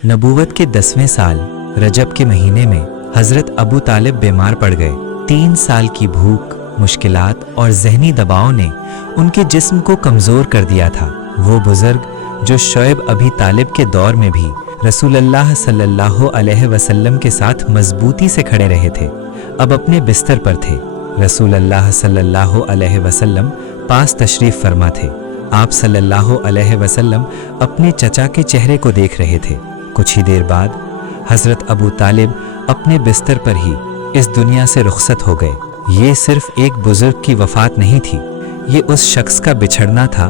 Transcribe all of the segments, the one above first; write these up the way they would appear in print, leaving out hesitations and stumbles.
नबूवत के 10वें साल रजब के महीने में हजरत अबू तालिब बीमार पड़ गए। 3 साल की भूख, मुश्किलात और जहनी दबाव ने उनके जिस्म को कमज़ोर कर दिया था। वो बुज़ुर्ग जो शुएब अबी तालिब के दौर में भी रसूलुल्लाह सल्लल्लाहु अलैहि वसल्लम के साथ मजबूती से खड़े रहे थे, अब अपने बिस्तर पर थे। रसूलुल्लाह सल्लल्लाहु अलैहि वसल्लम पास तशरीफ़ फरमा थे। आप सल्लल्लाहु अलैहि वसल्लम अपने चचा के चेहरे को देख रहे थे। कुछ ही देर बाद हज़रत अबू तालिब अपने बिस्तर पर ही इस दुनिया से रुखसत हो गए। ये सिर्फ एक बुज़ुर्ग की वफ़ात नहीं थी, ये उस शख्स का बिछड़ना था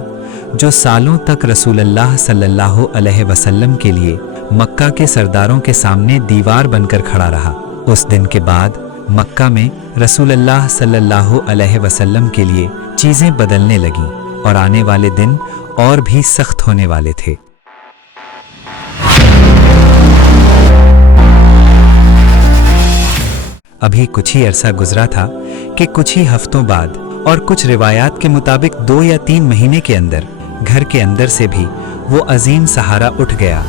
जो सालों तक रसूलुल्लाह सल्लल्लाहु अलैहि वसल्लम के लिए मक्का के सरदारों के सामने दीवार बनकर खड़ा रहा। उस दिन के बाद मक्का में रसूलुल्लाह सल्लल्लाहु अलैहि वसल्लम के लिए चीज़ें बदलने लगीं और आने वाले दिन और भी सख्त होने वाले थे। अभी कुछ ही अरसा गुजरा था कि कुछ ही हफ्तों बाद और कुछ रिवायात के मुताबिक 2 या 3 महीने के अंदर घर के अंदर से भी वो अजीम सहारा उठ गया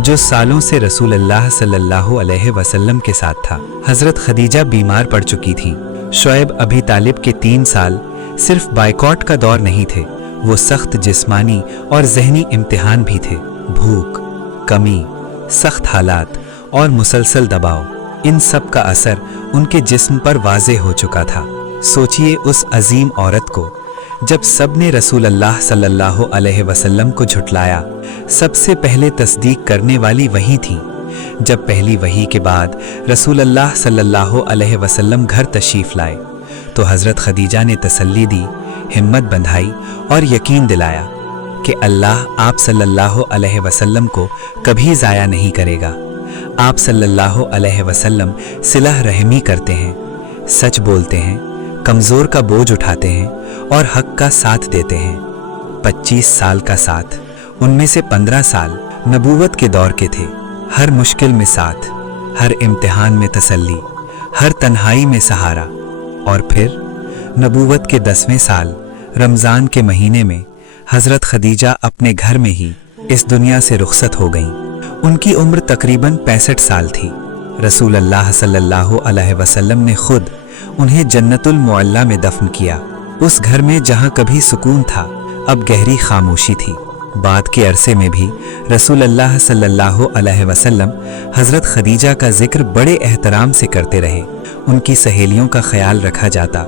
जो सालों से रसूलुल्लाह सल्लल्लाहु अलैहि वसल्लम के साथ था। हजरत खदीजा बीमार पड़ चुकी थी। शुएब अबी तालिब के 3 साल सिर्फ बाइकॉट का दौर नहीं थे, वो सख्त जिस्मानी और जहनी इम्तिहान भी थे। भूख, कमी, सख्त हालात और मुसलसल दबाव, इन सब का असर उनके जिस्म पर वाज़े हो चुका था। सोचिए उस अजीम औरत को जब सब ने रसूलुल्लाह सल्लल्लाहु अलैहि वसल्लम को झुटलाया, सबसे पहले तस्दीक करने वाली वही थी। जब पहली वही के बाद रसूलुल्लाह सल्लल्लाहु अलैहि वसल्लम घर तशरीफ़ लाए तो हज़रत खदीजा ने तसल्ली दी, हिम्मत बंधाई और यकीन दिलाया कि अल्लाह आप सल्लल्लाहु अलैहि वसल्लम को कभी ज़ाया नहीं करेगा। आप सल्लल्लाहु अलैहि वसल्लम सिलह रहमी करते हैं, सच बोलते हैं, कमज़ोर का बोझ उठाते हैं और हक का साथ देते हैं। 25 साल का साथ, उनमें से 15 साल नबूवत के दौर के थे। हर मुश्किल में साथ, हर इम्तिहान में तसल्ली, हर तन्हाई में सहारा। और फिर नबूवत के 10वें साल रमज़ान के महीने में हज़रत खदीजा अपने घर में ही इस दुनिया से रुखसत हो गईं। उनकी उम्र तकरीबन 65 साल थी। रसूलुल्लाह सल्लल्लाहु अलैहि वसल्लम ने खुद उन्हें जन्नतुल मुअल्ला में दफन किया। उस घर में जहां कभी सुकून था, अब गहरी खामोशी थी। बाद के अरसे में भी रसूलुल्लाह सल्लल्लाहु अलैहि वसल्लम हज़रत खदीजा का जिक्र बड़े एहतराम से करते रहे। उनकी सहेलियों का ख्याल रखा जाता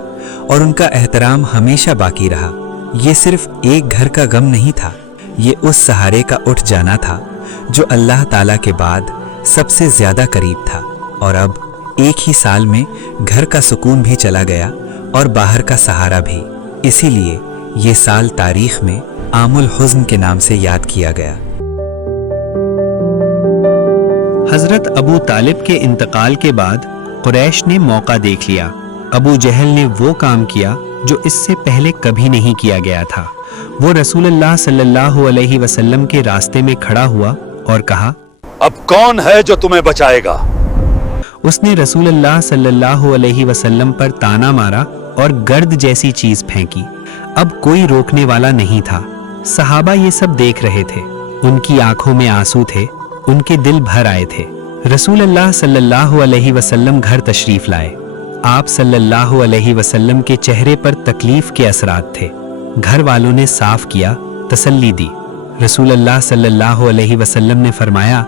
और उनका एहतराम हमेशा बाकी रहा। ये सिर्फ एक घर का गम नहीं था, ये उस सहारे का उठ जाना था जो अल्लाह ताला के बाद सबसे ज़्यादा करीब था। और अब एक ही साल में घर का सुकून भी चला गया और बाहर का सहारा भी। इसीलिए ये साल तारीख में आमुल हुज़्न के नाम से याद किया गया। हजरत अबू तालिब के इंतकाल के बाद कुरैश ने मौका देख लिया। अबू जहल ने वो काम किया जो इससे पहले कभी नहीं किया गया था। वो रसूलुल्लाह सल्लल्लाहु अलैहि वसल्लम के रास्ते में खड़ा हुआ और कहा, अब कौन है जो तुम्हें बचाएगा? उसने रसूलुल्लाह सल्लल्लाहु अलैहि वसल्लम पर ताना मारा और गर्द जैसी चीज फेंकी। अब कोई रोकने वाला नहीं था। सहाबा ये सब देख रहे थे, उनकी आंखों में आंसू थे, उनके दिल भर आए थे। रसूलुल्लाह सल्लल्लाहु अलैहि वसल्लम घर तशरीफ लाए। आप सल्लल्लाहु अलैहि वसल्लम के चेहरे पर तकलीफ के असरात थे। घर वालों ने साफ किया, तसल्ली दी। रसूलुल्लाह सल्लल्लाहु अलैहि वसल्लम ने फरमाया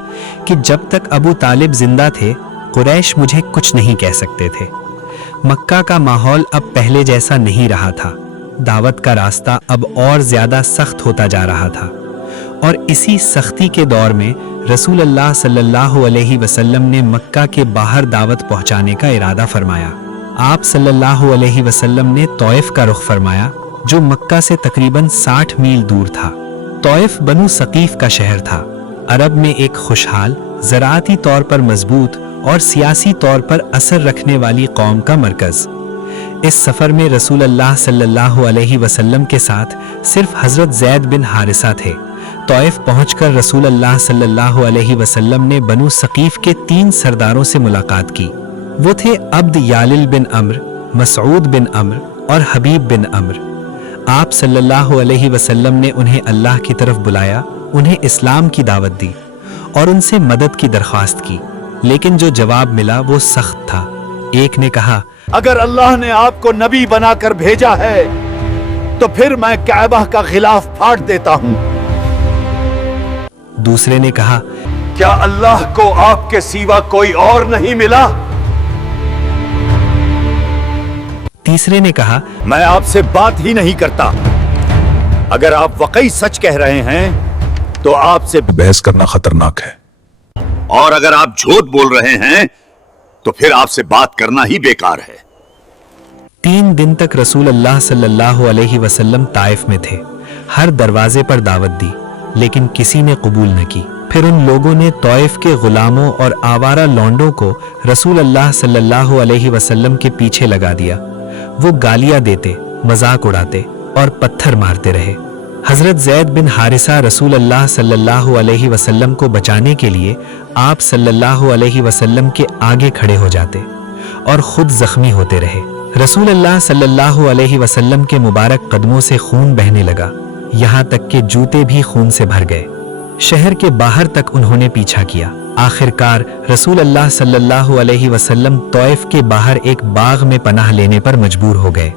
कि जब तक अबू तालिब जिंदा थे कुरैश मुझे कुछ नहीं कह सकते थे। मक्का का माहौल अब पहले जैसा नहीं रहा था। दावत का रास्ता अब और ज्यादा सख्त होता जा रहा था। और इसी सख्ती के दौर में रसूलुल्लाह सल्लल्लाहु अलैहि वसल्लम ने मक्का के बाहर दावत पहुंचाने का इरादा फरमाया। आप सल्लल्लाहु अलैहि वसल्लम ने तौइफ का रुख फरमाया जो मक्का से तकरीबन 60 मील दूर था। तौइफ बनु सकीफ का शहर था, अरब में एक खुशहाल, ज़राअती तौर पर मजबूत और सियासी तौर पर असर रखने वाली कौम का मरकज़। इस सफ़र में रसूलुल्लाह सल्लल्लाहु अलैहि वसल्लम के साथ सिर्फ हज़रत ज़ैद बिन हारिसा थे। तौइफ पहुंचकर रसूलुल्लाह सल्लल्लाहु अलैहि वसल्लम ने बनु सकीफ के 3 सरदारों से मुलाकात की। वो थे अब्द यालिल बिन अम्र, मसऊद बिन अम्र और हबीब बिन अम्र। आप सल्लल्लाहु अलैहि वसल्लम ने उन्हें अल्लाह की तरफ बुलाया, उन्हें इस्लाम की दावत दी और उनसे मदद की दरख्वास्त की, लेकिन जो जवाब मिला वो सख्त था। एक ने कहा, अगर अल्लाह ने आपको नबी बनाकर भेजा है तो फिर मैं काबा का खिलाफ फाड़ देता हूं। दूसरे ने कहा, क्या अल्लाह को आपके सिवा कोई और नहीं मिला? तीसरे ने कहा, मैं आपसे बात ही नहीं करता। अगर आप वाकई सच कह रहे हैं तो आपसे बहस करना खतरनाक है, और अगर आप झूठ बोल रहे हैं तो फिर आपसे बात करना ही बेकार है। 3 दिन तक रसूल अल्लाह सल्लल्लाहु अलैहि वसल्लम ताइफ में थे। हर दरवाजे पर दावत दी, लेकिन किसी ने कबूल न की। फिर उन लोगों ने तौइफ के गुलामों और आवारा लौंडों को रसूल अल्लाह सल्लल्लाहु अलैहि वसल्लम के पीछे लगा दिया। वो गालियां देते, मजाक उड़ाते और पत्थर मारते रहे। हजरत ज़ैद बिन हारिसा रसूल अल्लाह सल्लल्लाहु अलैहि वसल्लम को बचाने के लिए आप सल्लल्लाहु अलैहि वसल्लम के आगे खड़े हो जाते और खुद जख्मी होते रहे। रसूल अल्लाह सल्लल्लाहु अलैहि वसल्लम के मुबारक कदमों से खून बहने लगा, यहाँ तक कि जूते भी खून से भर गए। शहर के बाहर तक उन्होंने पीछा किया। आखिरकार रसूल अल्लाह सल्लल्लाहु अलैहि वसल्लम तौइफ के बाहर एक बाग में पनाह लेने पर मजबूर हो गए।